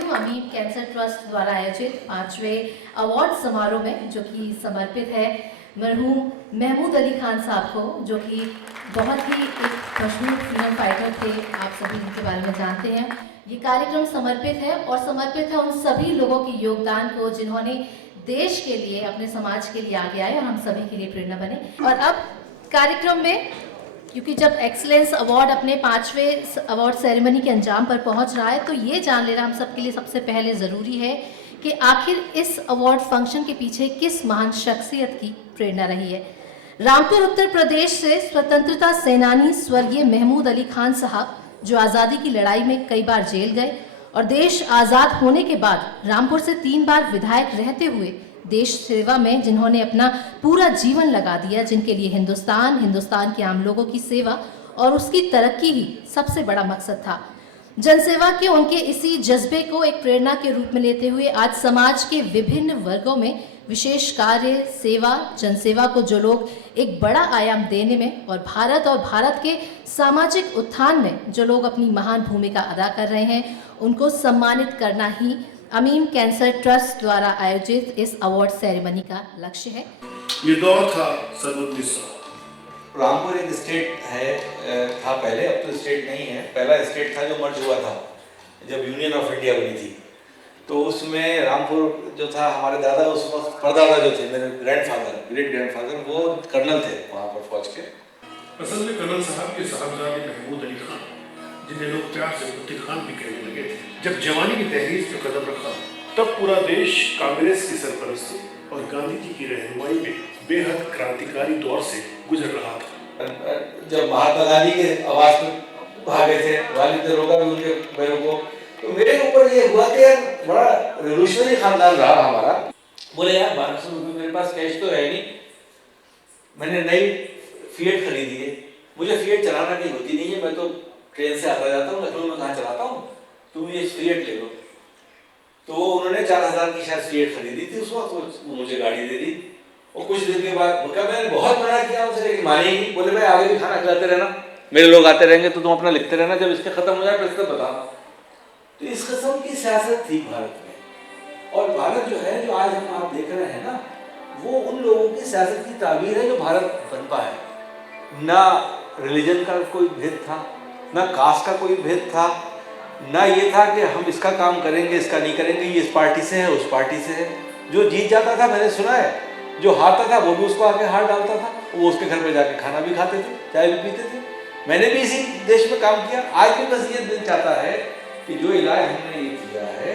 हूँ अमीन cancer trust द्वारा आयोजित 5वें अवार्ड समारोह में, जो कि समर्पित है मरहूम महमूद अली खान साहब को, जो कि बहुत ही एक मशहूर फ्रीडम फाइटर थे। आप सभी उनके बारे में जानते हैं। ये कार्यक्रम समर्पित है और समर्पित है उन सभी लोगों के योगदान को जिन्होंने देश के लिए, अपने समाज के लिए आगे आए और हम सभी के लिए प्रेरणा बने। और अब कार्यक्रम में, क्योंकि जब एक्सीलेंस अवार्ड अपने 5वें अवार्ड सेरेमनी के अंजाम पर पहुंच रहा है, तो ये जान लेना हम सब के लिए सबसे पहले ज़रूरी है कि आखिर इस अवार्ड फंक्शन के पीछे किस महान शख्सियत की प्रेरणा रही है। रामपुर उत्तर प्रदेश से स्वतंत्रता सेनानी स्वर्गीय महमूद अली खान साहब, जो आज़ादी की लड़ाई में कई बार जेल गए और देश आज़ाद होने के बाद रामपुर से 3 बार विधायक रहते हुए देश सेवा में जिन्होंने अपना पूरा जीवन लगा दिया, जिनके लिए हिंदुस्तान के आम लोगों की सेवा और उसकी तरक्की ही सबसे बड़ा मकसद था। जनसेवा के उनके इसी जज्बे को एक प्रेरणा के रूप में लेते हुए आज समाज के विभिन्न वर्गों में विशेष कार्य, सेवा, जनसेवा को जो लोग एक बड़ा आयाम देने में और भारत के सामाजिक उत्थान में जो लोग अपनी महान भूमिका अदा कर रहे हैं, उनको सम्मानित करना ही अमीन कैंसर ट्रस्ट द्वारा आयोजित इस अवार्ड सेरेमनी का लक्ष्य है। ये दौर था सन 1900। रामपुर एक स्टेट था पहले, अब तो स्टेट नहीं है। पहला स्टेट था जो मर्ज हुआ था जब यूनियन ऑफ इंडिया बनी थी। तो उसमें रामपुर जो था, हमारे दादा उस वक्त परदादा जो थे, मेरे ग्रेट ग्रैंडफादर, वो कर्नल थे वहाँ पर फौज के। असल में कर्नल साहब के साहबजादे महमूद अली खान, जिन्हें लोग प्यार से कुत्ते खान भी कहने लगे थे, जब जवानी की तहरीर पे कदम रखा, तब पूरा देश कांग्रेस की सरपरस्ती और गांधी जी की रहनुमाई में बेहद क्रांतिकारी दौर से गुजर रहा था। जब महात्मा गांधी के आवास में भागे थे, वालिद ने रोका भी उनके पैरों को, तो मेरे ऊपर ये हुआ कि यार बड़ा रेवोल्यूशनरी खानदान रहा हमारा। बोले यार 1200 रुपये मेरे पास कैश तो है नहीं, मैंने नई फिएट खरीदी है। मुझे फिएट चलाना कहीं होती नहीं है, मैं तो ट्रेन से आता जाता हूँ, लखनऊ में कहाँ चलाता हूँ, तुम ये फिएट ले लो। तो उन्होंने 4000 की शायद फिएट खरीदी थी उस वक्त, वो मुझे गाड़ी दे दी। और कुछ दिन के बाद उनका, मैंने बहुत मना किया उनसे, लेकिन मानी नहीं। बोले भाई आगे भी खाना खिलाते रहना, मेरे लोग आते रहेंगे तो तुम अपना लिखते रहना, जब इसके खत्म हो जाए फिर बता। तो इस किस्म की सियासत थी भारत में। और भारत जो है, जो आज हम आप देख रहे हैं ना, वो उन लोगों की सियासत की ताबीर है जो भारत बन पाया। ना रिलीजन का कोई भेद था, ना कास्ट का कोई भेद था, ना ये था कि हम इसका काम करेंगे इसका नहीं करेंगे, ये इस पार्टी से है उस पार्टी से है। जो जीत जाता था, मैंने सुना है, जो हारता था वो भी उसको आगे हार डालता था, वो उसके घर पे जाके खाना भी खाते थे, चाय भी पीते थे। मैंने भी इसी देश में काम किया। आज भी बस ये दिल चाहता है कि जो इलाज हमने ये किया है,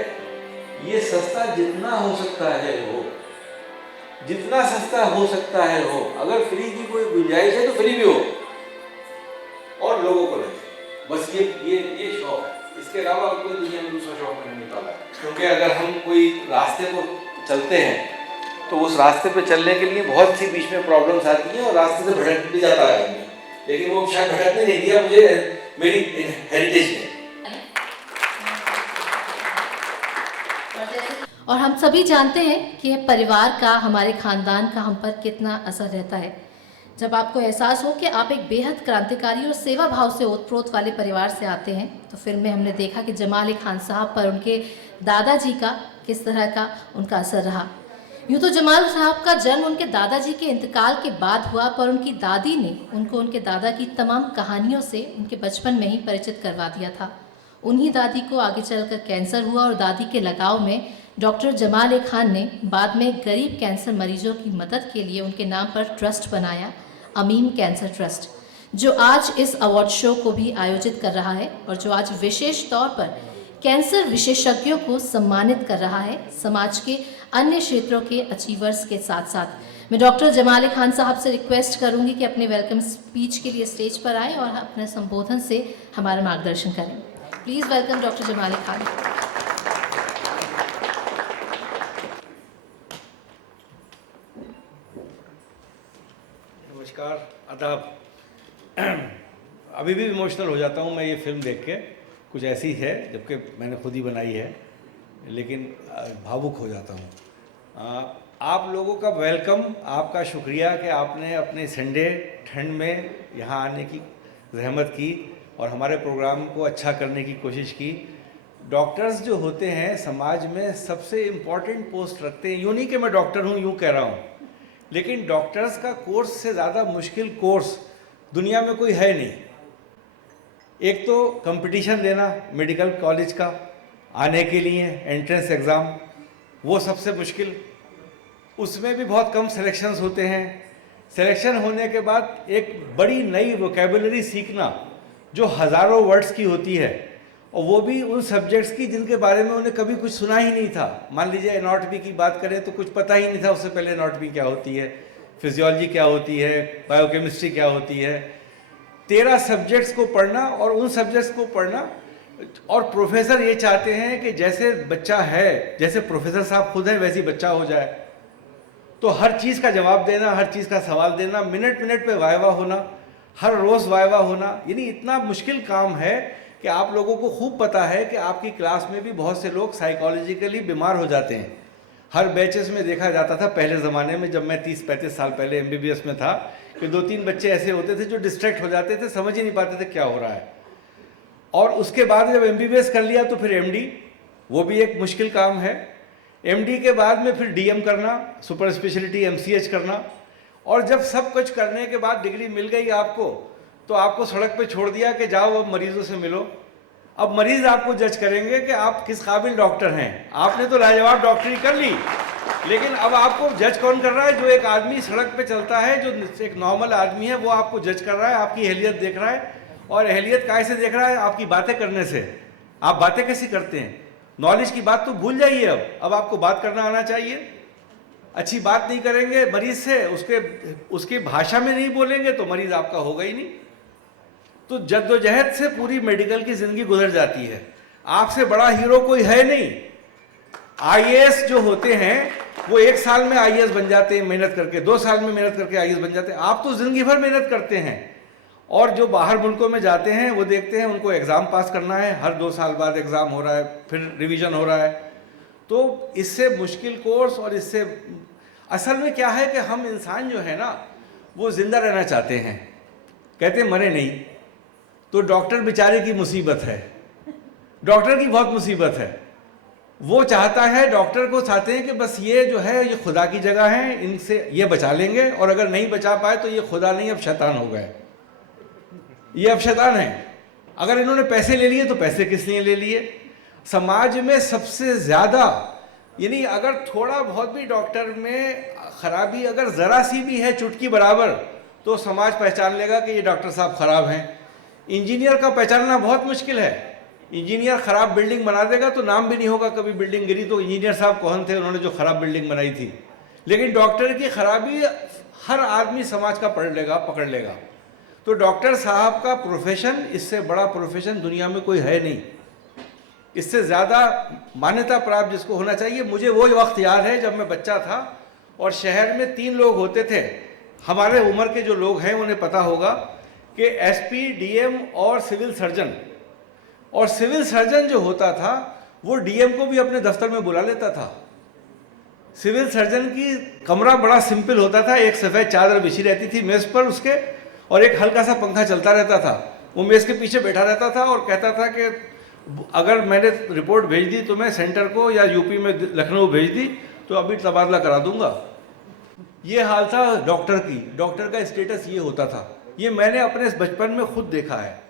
ये सस्ता जितना हो सकता है हो, जितना सस्ता हो सकता है हो। अगर फ्री की कोई गुंजाइश है तो फ्री भी हो और लोगों को लगे। बस ये शौक है, इसके अलावा कोई दुनिया में दूसरा शौक मैंने नहीं पाला। क्योंकि अगर हम कोई रास्ते को चलते हैं तो उस रास्ते पे चलने के लिए बहुत सी बीच में प्रॉब्लम्स आती हैं और रास्ते से भटक भी जाता है आदमी, लेकिन वो शायद भटकने नहीं दिया मुझे, मेरी हेरिटेज है। और हम सभी जानते हैं कि परिवार का, हमारे खानदान का हम पर कितना असर रहता है। जब आपको एहसास हो कि आप एक बेहद क्रांतिकारी और सेवा भाव से ओतप्रोत वाले परिवार से आते हैं, तो फिल्म में हमने देखा कि जमाल खान साहब पर उनके दादाजी का किस तरह का उनका असर रहा। यूँ तो जमाल साहब का जन्म उनके दादाजी के इंतकाल के बाद हुआ, पर उनकी दादी ने उनको उनके दादा की तमाम कहानियों से उनके बचपन में ही परिचित करवा दिया था। उन्हीं दादी को आगे चलकर कैंसर हुआ और दादी के लगाव में डॉक्टर जमाल खान ने बाद में गरीब कैंसर मरीजों की मदद के लिए उनके नाम पर ट्रस्ट बनाया, अमीन कैंसर ट्रस्ट, जो आज इस अवार्ड शो को भी आयोजित कर रहा है और जो आज विशेष तौर पर कैंसर विशेषज्ञों को सम्मानित कर रहा है, समाज के अन्य क्षेत्रों के अचीवर्स के साथ साथ। मैं डॉक्टर जमाल खान साहब से रिक्वेस्ट करूंगी कि अपने वेलकम स्पीच के लिए स्टेज पर आएँ और अपने संबोधन से हमारा मार्गदर्शन करें। Please welcome doctor Jamal Khan. नमस्कार, आदाब। अभी भी इमोशनल हो जाता हूँ मैं ये फिल्म देख के। कुछ ऐसी है, जबकि मैंने खुद ही बनाई है, लेकिन भावुक हो जाता हूँ। आप लोगों का वेलकम, आपका शुक्रिया कि आपने अपने संडे ठंड में यहाँ आने की रहमत की और हमारे प्रोग्राम को अच्छा करने की कोशिश की। डॉक्टर्स जो होते हैं समाज में सबसे इम्पॉर्टेंट पोस्ट रखते हैं। यूँ नहीं कि मैं डॉक्टर हूँ यूँ कह रहा हूँ, लेकिन डॉक्टर्स का कोर्स से ज़्यादा मुश्किल कोर्स दुनिया में कोई है नहीं। एक तो कंपटीशन देना मेडिकल कॉलेज का आने के लिए, एंट्रेंस एग्ज़ाम, वो सबसे मुश्किल। उसमें भी बहुत कम सिलेक्शंस होते हैं। सिलेक्शन होने के बाद एक बड़ी नई वोकेबुलरी सीखना जो हज़ारों वर्ड्स की होती है, और वो भी उन सब्जेक्ट्स की जिनके बारे में उन्हें कभी कुछ सुना ही नहीं था। मान लीजिए एनाटॉमी की बात करें तो कुछ पता ही नहीं था उससे पहले एनाटॉमी क्या होती है, फिजियोलॉजी क्या होती है, बायोकेमिस्ट्री क्या होती है। 13 सब्जेक्ट्स को पढ़ना और उन सब्जेक्ट्स को पढ़ना, और प्रोफेसर ये चाहते हैं कि जैसे बच्चा है, जैसे प्रोफेसर साहब खुद हैं वैसी बच्चा हो जाए। तो हर चीज़ का जवाब देना, हर चीज़ का सवाल देना, मिनट मिनट पे वाइवा होना, हर रोज़ वाइवा होना, यानी इतना मुश्किल काम है कि आप लोगों को खूब पता है कि आपकी क्लास में भी बहुत से लोग साइकोलॉजिकली बीमार हो जाते हैं। हर बैचेस में देखा जाता था पहले ज़माने में, जब मैं 30-35 साल पहले MBBS में था, कि 2-3 बच्चे ऐसे होते थे जो डिस्ट्रैक्ट हो जाते थे, समझ ही नहीं पाते थे क्या हो रहा है। और उसके बाद जब MBBS कर लिया तो फिर MD, वो भी एक मुश्किल काम है। MD के बाद में फिर DM करना, सुपर स्पेशलिटी MCH करना, और जब सब कुछ करने के बाद डिग्री मिल गई आपको, तो आपको सड़क पे छोड़ दिया कि जाओ अब मरीजों से मिलो। अब मरीज आपको जज करेंगे कि आप किस काबिल डॉक्टर हैं। आपने तो लाजवाब डॉक्टरी कर ली, लेकिन अब आपको जज कौन कर रहा है? जो एक आदमी सड़क पे चलता है, जो एक नॉर्मल आदमी है, वो आपको जज कर रहा है, आपकी अहलियत देख रहा है। और अहलियत काहे से देख रहा है? आपकी बातें करने से। आप बातें कैसी करते हैं? नॉलेज की बात तो भूल जाइए। अब आपको बात करना आना चाहिए। अच्छी बात नहीं करेंगे मरीज से, उसके भाषा में नहीं बोलेंगे तो मरीज आपका होगा ही नहीं। तो जद्दोजहद से पूरी मेडिकल की जिंदगी गुजर जाती है। आपसे बड़ा हीरो कोई है नहीं। IAS जो होते हैं वो 1 साल में IAS बन जाते हैं मेहनत करके, 2 साल में मेहनत करके IAS बन जाते हैं। आप तो जिंदगी भर मेहनत करते हैं। और जो बाहर मुल्कों में जाते हैं वो देखते हैं उनको एग्ज़ाम पास करना है, हर 2 साल बाद एग्ज़ाम हो रहा है, फिर रिवीजन हो रहा है। तो इससे मुश्किल कोर्स, और इससे असल में क्या है कि हम इंसान जो है ना वो ज़िंदा रहना चाहते हैं, कहते हैं मरे नहीं। तो डॉक्टर बेचारे की मुसीबत है, डॉक्टर की बहुत मुसीबत है। वो चाहता है, डॉक्टर को चाहते हैं कि बस ये जो है ये खुदा की जगह है, इनसे ये बचा लेंगे, और अगर नहीं बचा पाए तो ये खुदा नहीं अब शैतान हो गए, ये अब शैतान है। अगर इन्होंने पैसे ले लिए तो पैसे किस लिए ले लिए? समाज में सबसे ज़्यादा, यानी अगर थोड़ा बहुत भी डॉक्टर में खराबी अगर ज़रा सी भी है, चुटकी बराबर, तो समाज पहचान लेगा कि ये डॉक्टर साहब ख़राब हैं। इंजीनियर का पहचानना बहुत मुश्किल है। इंजीनियर ख़राब बिल्डिंग बना देगा तो नाम भी नहीं होगा, कभी बिल्डिंग गिरी तो इंजीनियर साहब कौन थे, उन्होंने जो ख़राब बिल्डिंग बनाई थी। लेकिन डॉक्टर की खराबी हर आदमी समाज का पकड़ लेगा। तो डॉक्टर साहब का प्रोफेशन, इससे बड़ा प्रोफेशन दुनिया में कोई है नहीं। इससे ज़्यादा मान्यता प्राप्त जिसको होना चाहिए। मुझे वो वक्त याद है जब मैं बच्चा था और शहर में 3 लोग होते थे। हमारे उम्र के जो लोग हैं उन्हें पता होगा कि SP, DM और सिविल सर्जन। और सिविल सर्जन जो होता था वो DM को भी अपने दफ्तर में बुला लेता था। सिविल सर्जन की कमरा बड़ा सिंपल होता था, एक सफ़ेद चादर बिछी रहती थी मेज़ पर उसके, और एक हल्का सा पंखा चलता रहता था। वो मेज़ के पीछे बैठा रहता था और कहता था कि अगर मैंने रिपोर्ट भेज दी तुम्हें सेंटर को, या यूपी में लखनऊ भेज दी, तो अभी तबादला करा दूंगा। ये हाल था डॉक्टर की। डॉक्टर का स्टेटस ये होता था। ये मैंने अपने बचपन में खुद देखा है।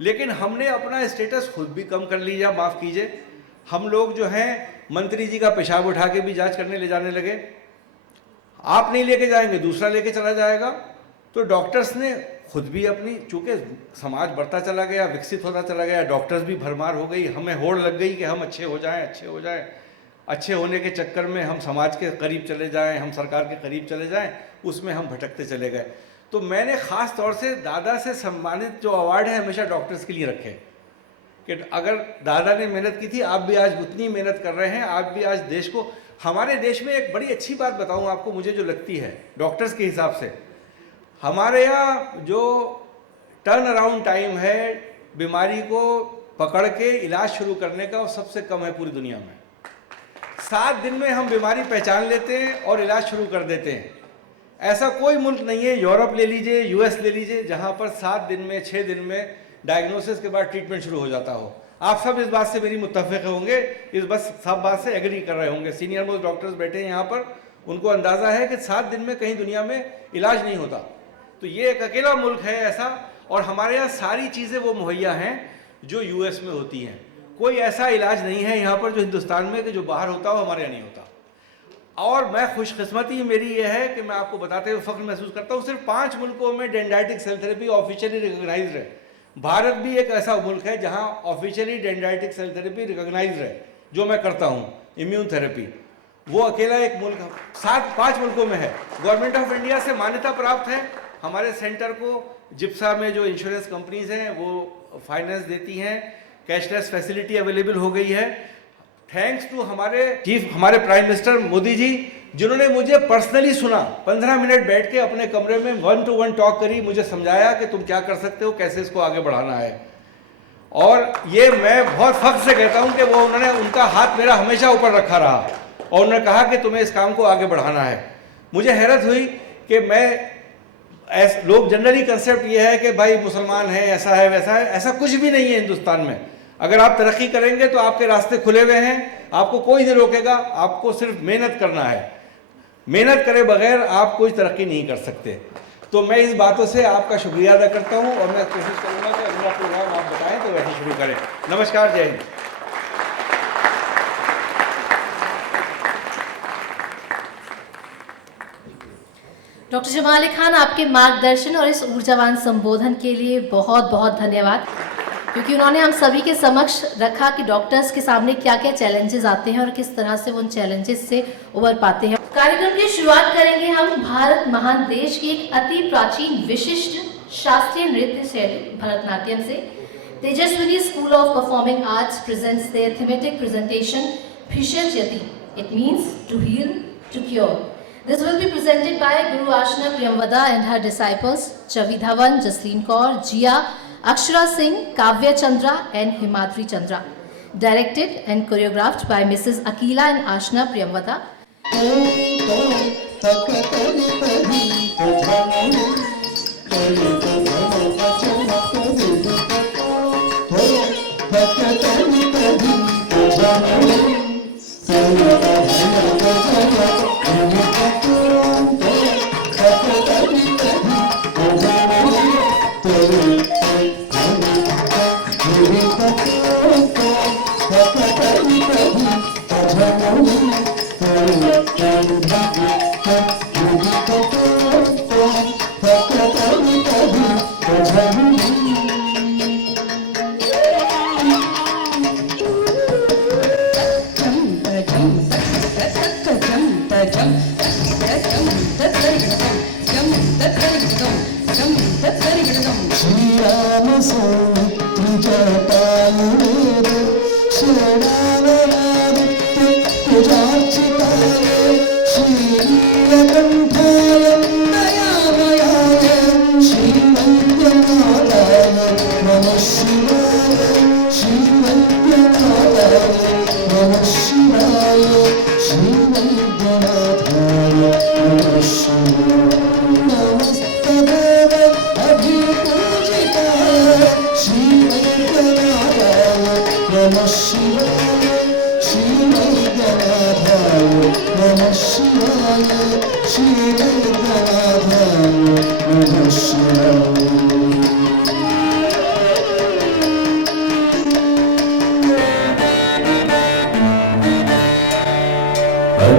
लेकिन हमने अपना स्टेटस खुद भी कम कर लिया, माफ़ कीजिए। हम लोग जो हैं मंत्री जी का पेशाब उठा के भी जांच करने ले जाने लगे। आप नहीं लेके जाएंगे, दूसरा लेके चला जाएगा। तो डॉक्टर्स ने खुद भी अपनी, चूँकि समाज बढ़ता चला गया, विकसित होता चला गया, डॉक्टर्स भी भरमार हो गई, हमें होड़ लग गई कि हम अच्छे हो जाएं, अच्छे हो जाएं। अच्छे होने के चक्कर में हम समाज के करीब चले जाएं, हम सरकार के करीब चले जाएं, उसमें हम भटकते चले गए। तो मैंने ख़ास तौर से दादा से सम्मानित जो अवार्ड है हमेशा डॉक्टर्स के लिए रखे, कि अगर दादा ने मेहनत की थी, आप भी आज उतनी मेहनत कर रहे हैं। आप भी आज देश को, हमारे देश में एक बड़ी अच्छी बात बताऊँ आपको, मुझे जो लगती है डॉक्टर्स के हिसाब से, हमारे यहाँ जो टर्न अराउंड टाइम है बीमारी को पकड़ के इलाज शुरू करने का, वो सबसे कम है पूरी दुनिया में। 7 दिन में हम बीमारी पहचान लेते हैं और इलाज शुरू कर देते हैं। ऐसा कोई मुल्क नहीं है, यूरोप ले लीजिए, US ले लीजिए, जहाँ पर 7 दिन में, 6 दिन में डायग्नोसिस के बाद ट्रीटमेंट शुरू हो जाता हो। आप सब इस बात से मेरी मुत्तफ़िक़ होंगे, इस बस सब बात से एग्री कर रहे होंगे। सीनियर मोस्ट डॉक्टर्स बैठे हैं यहाँ पर, उनको अंदाज़ा है कि 7 दिन में कहीं दुनिया में इलाज नहीं होता। तो ये एक अकेला मुल्क है ऐसा, और हमारे यहाँ सारी चीज़ें वो मुहैया हैं जो यूएस में होती हैं। कोई ऐसा इलाज नहीं है यहाँ पर जो हिंदुस्तान में कि जो बाहर होता हो हमारे यहाँ नहीं होता। और मैं खुशकिस्मती मेरी ये है कि मैं आपको बताते हुए फ़ख्र महसूस करता हूँ, सिर्फ 5 मुल्कों में dendritic cell therapy officially recognised है। भारत भी एक ऐसा मुल्क है जहाँ officially dendritic cell therapy recognised है, जो मैं करता हूँ इम्यून थेरेपी। वो अकेला एक मुल्क 5 मुल्कों में है। गवर्नमेंट ऑफ इंडिया से मान्यता प्राप्त है। हमारे सेंटर को जिप्सा में जो इंश्योरेंस कंपनीज हैं वो फाइनेंस देती हैं, कैशलेस फैसिलिटी अवेलेबल हो गई है, थैंक्स टू हमारे प्राइम मिनिस्टर मोदी जी, जिन्होंने मुझे पर्सनली सुना। 15 मिनट बैठ के अपने कमरे में 1-to-1 टॉक करी, मुझे समझाया कि तुम क्या कर सकते हो, कैसे इसको आगे बढ़ाना है। और ये मैं बहुत फख्र से कहता हूँ कि वो उनका हाथ मेरा हमेशा ऊपर रखा रहा, और उन्होंने कहा कि तुम्हें इस काम को आगे बढ़ाना है। मुझे हैरत हुई कि लोग जनरली कंसेप्ट ये है कि भाई मुसलमान है, ऐसा है वैसा है, ऐसा कुछ भी नहीं है हिंदुस्तान में। अगर आप तरक्की करेंगे तो आपके रास्ते खुले हुए हैं, आपको कोई नहीं रोकेगा, आपको सिर्फ मेहनत करना है। मेहनत करे बगैर आप कोई तरक्की नहीं कर सकते। तो मैं इस बातों से आपका शुक्रिया अदा करता हूँ, और मैं कोशिश करूँगा कि अगला प्रोग्राम आप बताएं तो वैसे शुरू करें। नमस्कार, जय हिंद। डॉक्टर जमाल अली खान, आपके मार्गदर्शन और इस ऊर्जावान संबोधन के लिए बहुत बहुत धन्यवाद, क्योंकि उन्होंने हम सभी के समक्ष रखा कि डॉक्टर्स के सामने क्या क्या चैलेंजेस आते हैं और किस तरह से वो उन चैलेंजेस से उबर पाते हैं। कार्यक्रम की शुरुआत करेंगे हम भारत महान देश की एक अति प्राचीन विशिष्ट शास्त्रीय नृत्य शैली भरतनाट्यम से। Tejaswini school of performing arts presents their thematic presentation Bhishajyati, it means to heal, to cure. This will be presented by Guru Ashna Priyamvada and her disciples Chavi Dhawan, Jasleen Kaur, Jia, Akshara Singh, Kavya Chandra and Himadri Chandra. Directed and choreographed by Mrs. Akila and Ashna Priyamvada.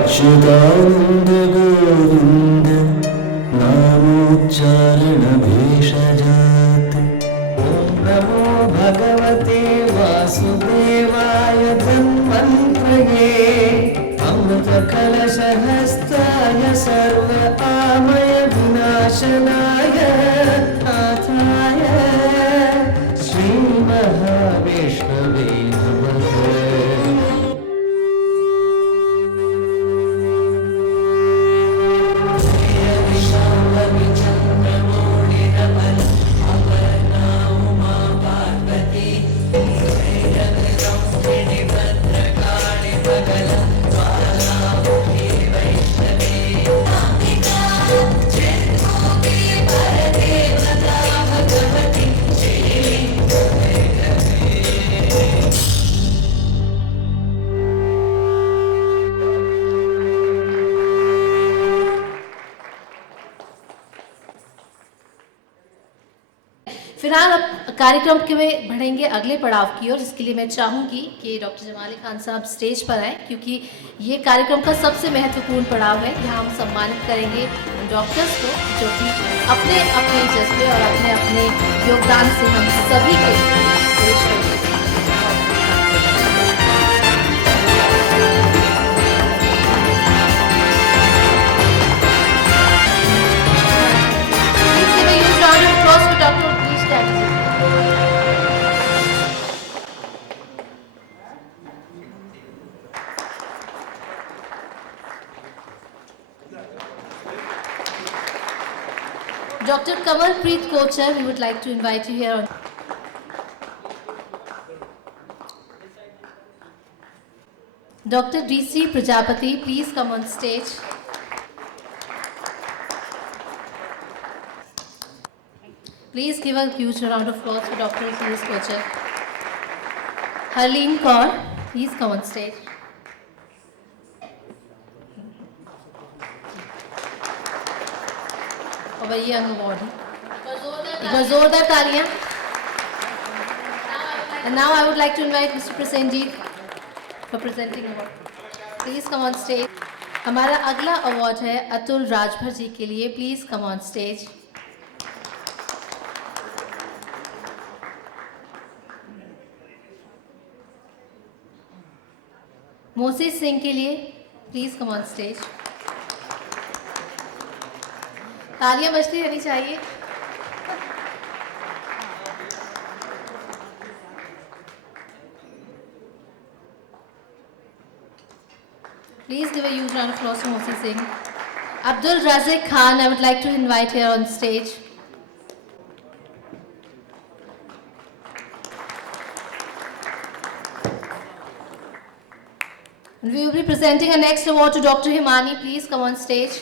अच्युतानंद गोविंद नामोच्चारण भेषजात। ओम नमो भगवते वासुदेवाय तन्मन्त्रये। अमृत कलशहस्ताय सर्व आमय विनाशनाय नाथाय श्री महाविष्णवे नमः। Jai Bhagavad फिलहाल अब कार्यक्रम के में बढ़ेंगे अगले पड़ाव की ओर, जिसके लिए मैं चाहूँगी कि डॉक्टर जमाली खान साहब स्टेज पर आएँ, क्योंकि ये कार्यक्रम का सबसे महत्वपूर्ण पड़ाव है। यहाँ हम सम्मानित करेंगे उन डॉक्टर्स को जो कि अपने अपने जज्बे और अपने अपने योगदान से हम सभी के देश को Please give a huge round of applause for Dr. Utkarsh Chatterjee. Dr. Kamal Preet Kochar, we would like to invite you here on. Dr. DC Prajapati, please come on stage. Please give a huge round of applause for Dr. C.S. Kochar. Harleen Kaur, please come on stage. और वही अंग award एक बार जोरदार तालियां. And now I would like to invite Mr. Prasenjit for presenting award. Please come on stage. हमारा अगला award है अतुल राजभर जी के लिए. Please come on stage. मोसिस Singh के लिए प्लीज कम ऑन स्टेज. तालियां बजती रहनी चाहिए. Please give a huge round of applause for Mosi Singh. Abdul Razik Khan, I would like to invite here on stage. And we will be presenting our next award to Dr. Himani. Please come on stage.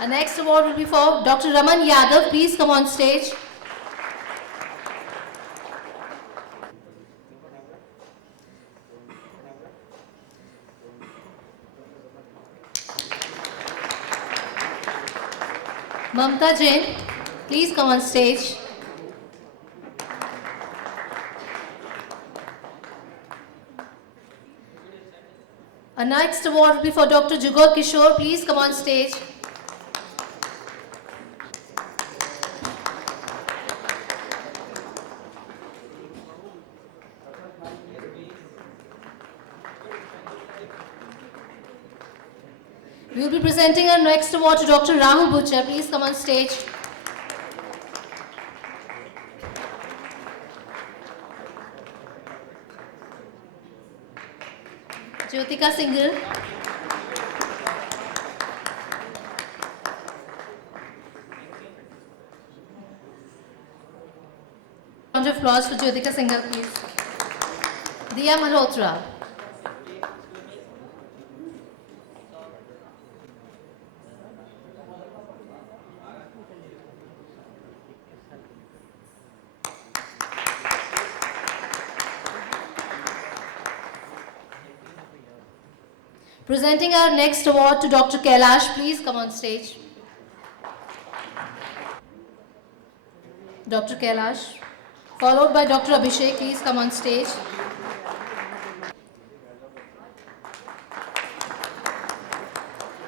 Our next award will be for Dr. Raman Yadav. Please come on stage. Mamta Jain, please come on stage. Our next award will be for Dr. Jugal Kishore. Please come on stage. We will be presenting our next award to Dr. Rahul Butcher. Please come on stage. Jyotika Singhal. Round of applause for Jyotika Singhal, please. Diya Malhotra. Presenting our next award to Dr. Kailash. Please come on stage. Dr. Kailash, followed by Dr. Abhishek. Please come on stage.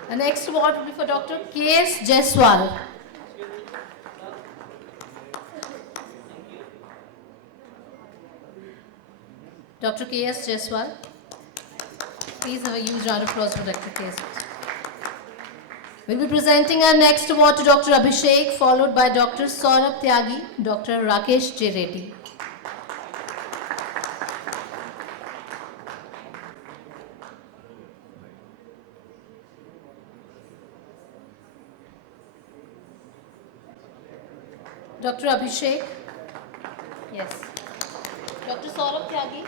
The next award will be for Dr. K.S. Jaiswal. Dr. K.S. Jaiswal. Please have a huge round of applause for Dr. K.S. We'll be presenting our next award to Dr. Abhishek, followed by Dr. Saurabh Tyagi, Dr. Rakesh J. Reddy. Dr. Abhishek. Yes. Dr. Saurabh Tyagi.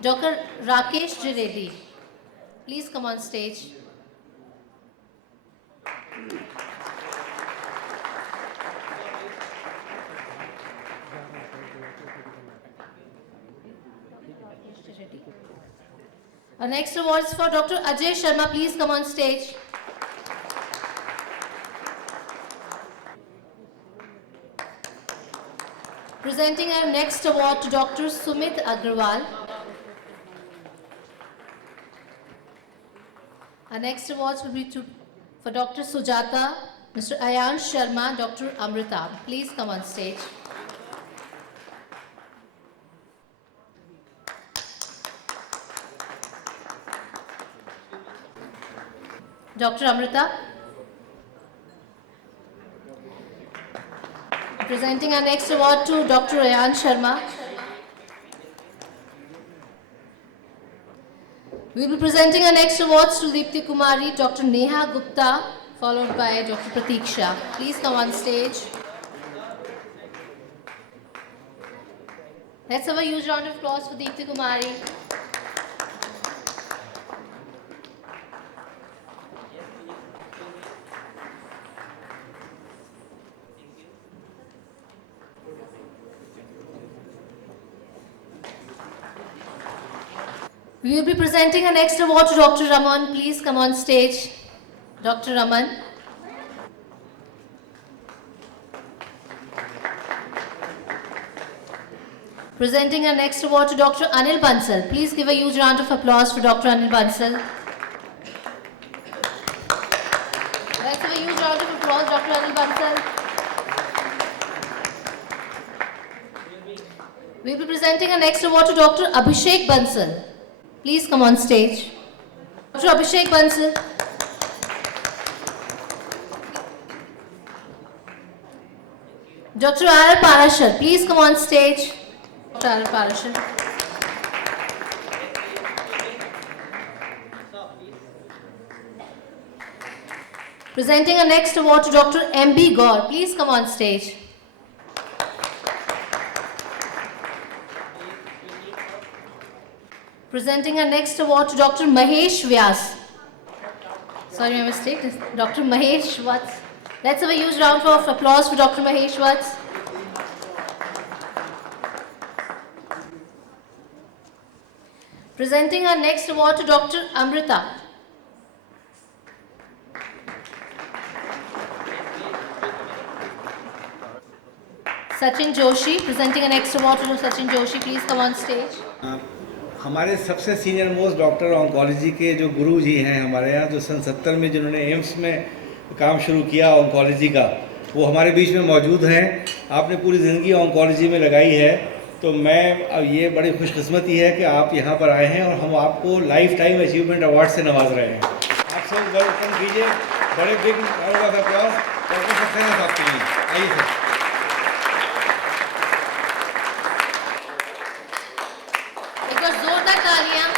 Dr. Rakesh J. Reddy, please come on stage. Our next awards for Dr. Ajay Sharma. Please come on stage. Presenting our next award to Dr. Sumit Agrawal. Our next awards will be for Dr. Sujata, Mr. Ayan Sharma, Dr. Amrita. Please come on stage. Dr. Amrita. Presenting our next award to Dr. Ayan Sharma. We will be presenting our next awards to Deepti Kumari, Dr. Neha Gupta, followed by Dr. Pratiksha. Please come on stage. Let's have a huge round of applause for Deepti Kumari. We will be presenting our next award to Dr. Raman. Please come on stage. Dr. Raman. Presenting our next award to Dr. Anil Bansal. Please give a huge round of applause for Dr. Anil Bansal. Let's have a huge round of applause, Dr. Anil Bansal. We will be presenting our next award to Dr. Abhishek Bansal. Please come on stage. Dr. Abhishek Bansal. Dr. R. Parashar, please come on stage. Dr. R. Parashar. Presenting our next award to Dr. M.B. Gaur, please come on stage. Presenting our next award to Dr. Mahesh Vyas. Sorry, my mistake. Dr. Mahesh Vyas. Let's have a huge round of applause for Dr. Mahesh Vyas. Presenting our next award to Dr. Amrita. Sachin Joshi, presenting our next award to Sachin Joshi. Please come on stage. हमारे सबसे senior most doctor oncology के जो गुरु जी हैं हमारे यहाँ, जो सन 70 में जिन्होंने एम्स में काम शुरू किया ऑन्कोलॉजी का, वो हमारे बीच में मौजूद हैं। आपने पूरी ज़िंदगी ऑन्कोलॉजी में लगाई है, तो मैं अब ये बड़ी खुशकिस्मती है कि आप यहाँ पर आए हैं और हम आपको लाइफ टाइम अचीवमेंट अवार्ड से नवाज रहे हैं। आप सब वेलकम कीजिए, बड़े big round of applause doctor Saxena साहब के लिए। आइए सर। जोरदार तालियां।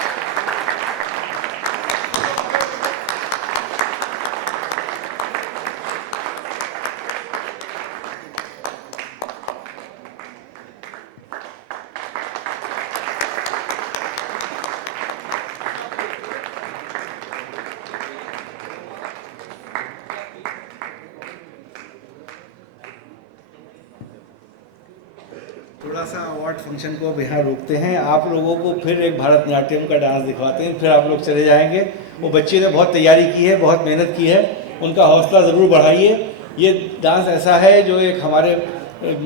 थोड़ा सा अवार्ड फंक्शन को अब यहाँ रोकते हैं, आप लोगों को फिर एक भारतनाट्यम का डांस दिखवाते हैं, फिर आप लोग चले जाएंगे। वो बच्चे ने बहुत तैयारी की है, बहुत मेहनत की है, उनका हौसला ज़रूर बढ़ाइए। ये डांस ऐसा है जो एक हमारे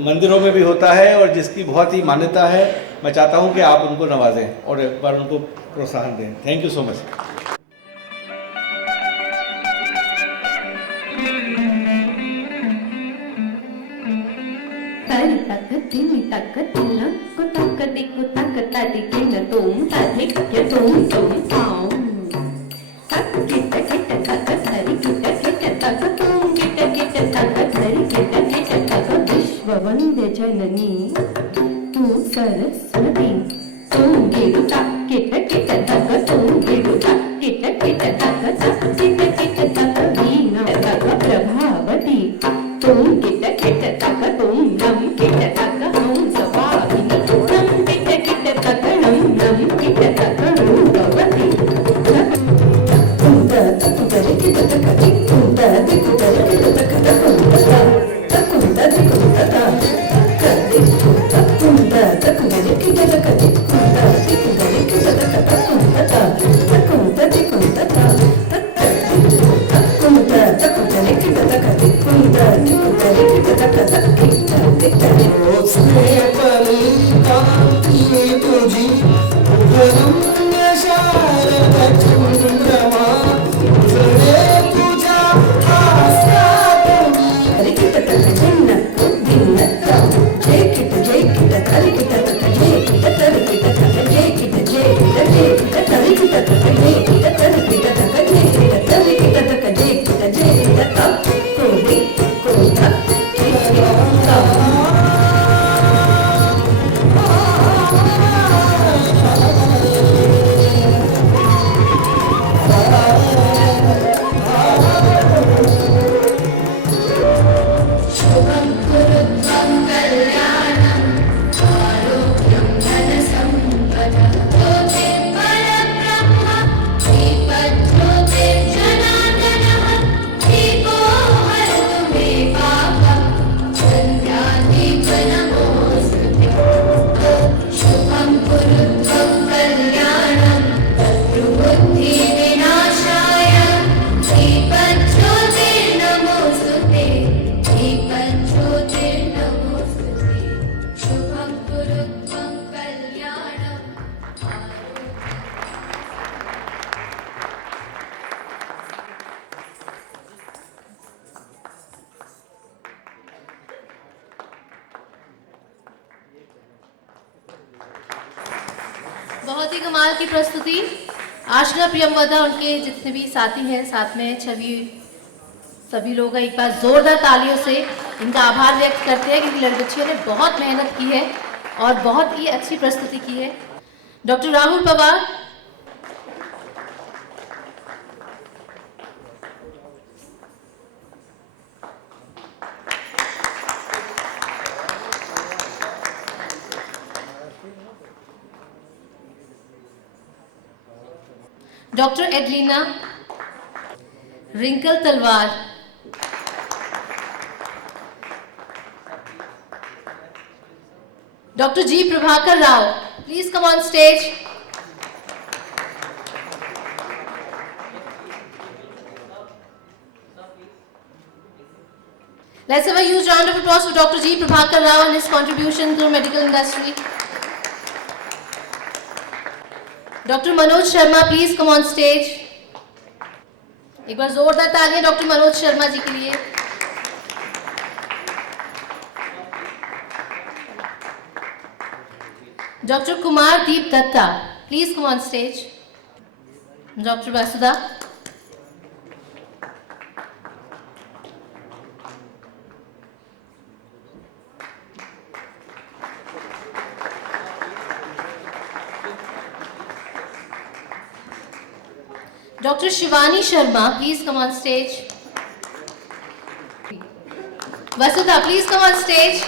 मंदिरों में भी होता है और जिसकी बहुत ही मान्यता है। मैं चाहता हूँ कि आप उनको नवाजें और एक बार उनको प्रोत्साहन दें। Thank you so much. Timi takatila, kutakadiku takatadi kena tum tadik ya tum tom. Kita takatari kita takatum kita takatari kita takat Vishwa Vande Janani tu Saraswati tum giruta kita takatum giruta kita takat kita takavina takat Prabhavati tum kita takatum nam kita takahum sabhavini nam kita takanam nam kita takarum bhavati tunda takudare kita takati tunda takudare kita takata takunda takudare kita takati tunda takudare kita takati tunda takudare Bhosale परी कांती तुझी उघडून शारद चंद्रमा उजळे तुझ्या हास्यातून तरिकिट तक धिन्न धिन्न तक jacket तरिकिट तक jacket तरिकिट तक जेकिट तरिकिट तक जेकिट तरिकिट तक जेकिट तरिकिट तक जेकिट तक क्रोधी क्रोध शुभं कुरुत्वं कल्याणं आरोग्यं धनसम्पदः ज्योतिर्परब्रह्म दीपज्योतिर्जनार्दनः दीपो हरतु मे पापं सन्ध्यादीपनमोऽस्तुते शुभं कुरुत्वं कल्याणं शत्रुबुद्धिविनाशाय दीपज्योतिर्नमोऽस्तुते दीपज्योतिर्नमोऽस्तुते शुभं कुरुत्वं कल्याणम् बहुत ही कमाल की प्रस्तुति। आशना प्रियमवदा उनके जितने भी साथी हैं, साथ में छवि, सभी लोग एक बार जोरदार तालियों से इनका आभार व्यक्त करते हैं क्योंकि लड़कियों ने बहुत मेहनत की है और बहुत ही अच्छी प्रस्तुति की है। Doctor Rahul Pawar, doctor Adlina Rinkal Talwar, doctor G Prabhakar Rao, please come on stage. Let's have a huge round of applause for Dr. G. Prabhakar Rao and his contribution to the medical industry. Dr. Manoj Sharma, please come on stage. एक बार जोरदार तालियां doctor Manoj Sharma ji के लिए। Doctor Kumar Deep Datta, please come on stage. Doctor Vasudha, Dr. Shivani Sharma, please come on stage. Vasudha, please come on stage.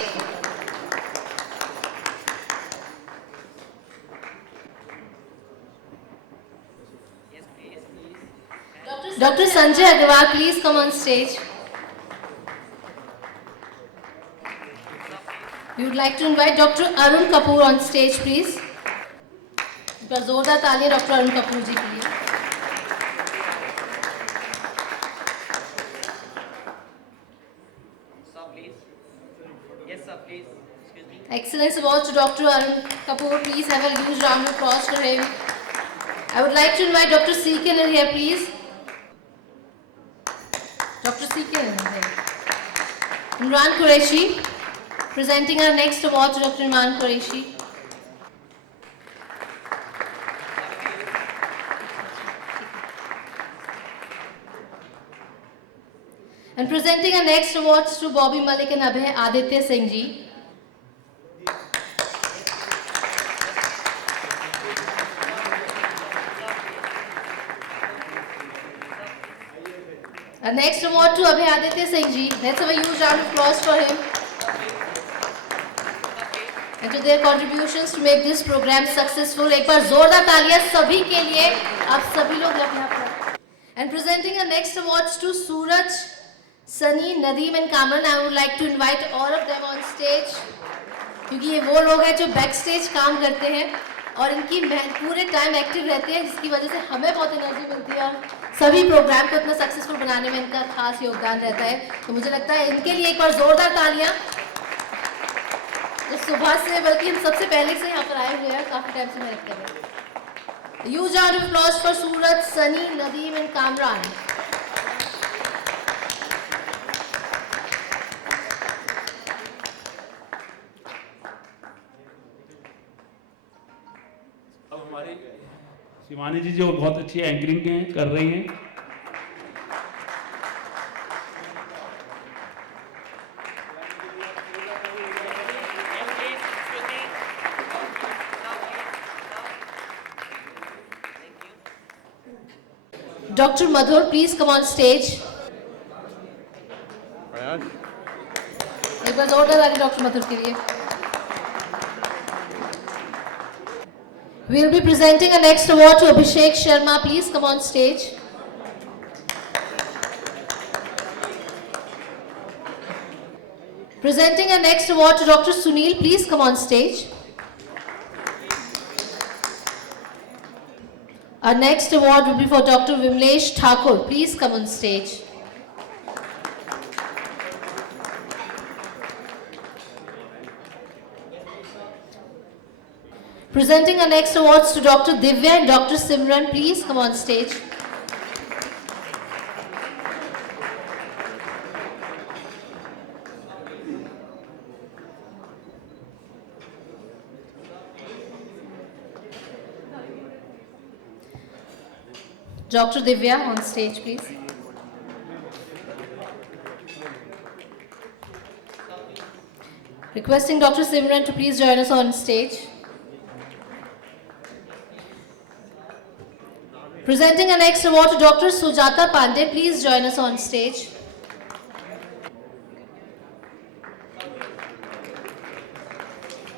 Dr. Sanjay Agarwal, please come on stage. We would like to invite Dr. Arun Kapoor on stage, please. एक बार जोरदार तालियां doctor Arun Kapoor जी के लिए। Excellence Award to Dr. Arun Kapoor. Please have a huge round of applause for him. I would like to invite Dr. C.K. Lal here, please. Dr. C.K. Lal here. Imran Qureshi, presenting our next award to Dr. Imran Qureshi. And presenting our next awards to Bobby Malik and Abhay Aditya Singh ji. Our next award to Abhay Aditya Singh ji. Let's have a huge round of applause for him. And to their contributions to make this program successful. एक बार जोरदार तालियां सभी के लिए। आप सभी लोग यहाँ पर। And presenting our next awards to Suraj, Sunny, Nadeem and Kamran. I would like to invite all of them on stage. क्योंकि ये वो लोग हैं जो बैक स्टेज काम करते हैं और इनकी पूरे टाइम एक्टिव रहते हैं, जिसकी वजह से हमें बहुत एनर्जी मिलती है और सभी प्रोग्राम को इतना सक्सेसफुल बनाने में इनका खास योगदान रहता है। तो मुझे लगता है इनके लिए एक बार जोरदार तालियां। जो सुबह से बल्कि हम सबसे पहले से यहाँ पर आए हुए हैं, काफी टाइम से मेहनत कर रहे हैं. Huge round of applause for Suraj, Sunny, Nadeem and Kamran. अब हमारे शिवानी जी जो बहुत अच्छी एंकरिंग कर रही हैं. Dr. Madhur, please come on stage. एक बार जोरदार ताली डॉक्टर मथुर के लिए. We'll be presenting a next award to Abhishek Sharma. Please come on stage. Presenting a next award to Dr. Sunil. Please come on stage. Our next award will be for Dr. Vimlesh Thakur. Please come on stage. Presenting our next awards to Dr. Divya and Dr. Simran. Please come on stage. Dr. Divya on stage, please. Requesting Dr. Simran to please join us on stage. Presenting our next award to Dr. Sujata Pandey. Please join us on stage.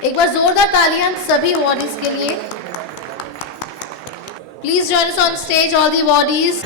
एक बार जोरदार तालियां सभी awardees के लिए. Please join us on stage, all the awardees.